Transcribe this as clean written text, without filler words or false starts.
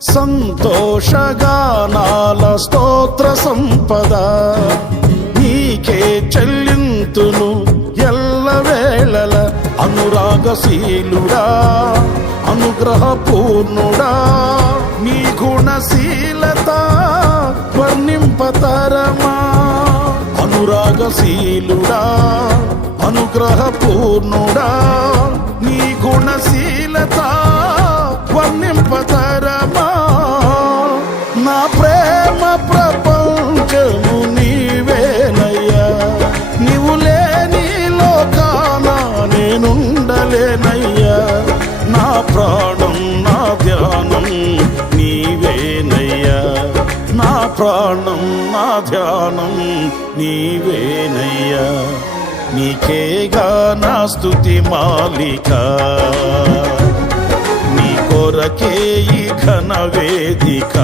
సంతోషగానాల స్తోత్ర సంపద నీకే చెల్లింతును ఎల్లవేళల. అనురాగశీలుడా అనుగ్రహపూర్ణుడా నీ గుణశీలత వర్ణింపతరమా. అనురాగశీలుడా అనుగ్రహపూర్ణుడా నీ గుణశీలత వర్ణింపతరమా. నా ప్రేమ ప్రపంచము నీవేనయ్యా, నీవు లేని లోకాన నేనుండలేనయ్యా. నా ప్రాణం నా ధ్యానం నీవేనయ్యా, నా ప్రాణం నా ధ్యానం నీవేనయ్యా. నీకేగా నా స్తుతి మాలిక, నీ కొరకే ఈ ఘన వేదిక.